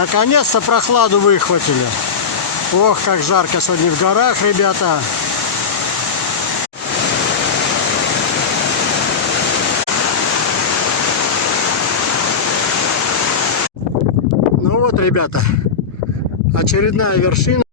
Наконец-то прохладу выхватили. Ох, как жарко сегодня в горах, ребята. Ну вот, ребята, очередная вершина.